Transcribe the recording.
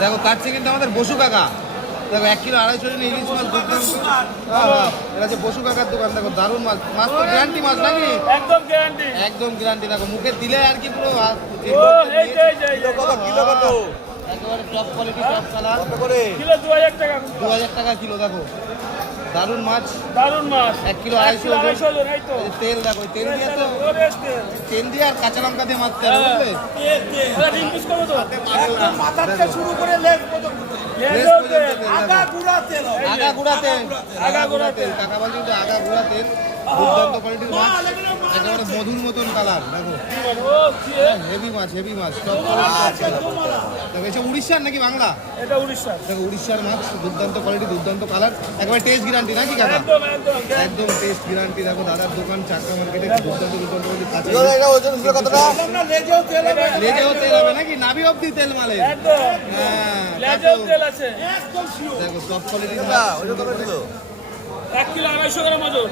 দেখো কাটছে কিন্তু আমাদের বসু কাকা। দেখো 1 কিলো 250 জন ইলিশ মাছ দুর্দান্ত। এটা হচ্ছে বসু কাকার দোকান। দেখো দারুণ মাছ, মাছ তো গ্যারান্টি মাছ নাকি? একদম গ্যারান্টি, একদম গ্যারান্টি। দেখো মুখে দিলে আর কি পুরো একেবারে top quality, top colour. Kilo 2000 টাকা। 2000 টাকা কিলো। দেখো দারুণ মাছ, দারুণ মাছ। 1 কিলো 250 জন। এই তো তেল দেখো, তেল দিয়ে তো তেল তেল দিয়ে আর কাঁচা লঙ্কা দিয়ে মারতে হবে, বুঝলে? ওরা ডিম পিস করো তো মাথা থেকে শুরু করে লেগ পর্যন্ত লেজ পর্যন্ত তেল দেখো। আগা গুড়া তেল হবে। আগা গুড়া তেল, আগা গুড়া তেল। কাকা বলছে কিন্তু আগা গুড়া তেল। দুর্দান্ত কোয়ালিটির মাছ, একেবারে মধুর মতন কালার। দেখো হেভি মাছ, হেভি মাছ, টপ কোয়ালিটি। দেখো এসব উড়িষ্যার নাকি বাংলা? এটা উড়িষ্যার। দেখো উড়িষ্যার মাছ, দুর্দান্ত কোয়ালিটি, দুর্দান্ত কালার, একেবারে টেস্ট গ্যারান্টি নাকি কাকা? একদম একদম একদম টেস্ট গ্যারান্টি। দেখো দাদার দোকান চাকরা মার্কেটে, দুর্দান্ত দুর্দান্ত কোয়ালিটি। কাঁচা আমরা লেজেও তেল হবে। লেজেও তেল হবে নাকি? নাভি অব্দি তেল মালে। একদম হ্যাঁ লেজেও তেল আছে। একদম শিওর। দেখো টপ কোয়ালিটির মাছ। 1 কিলো 250 গ্রাম ওজন।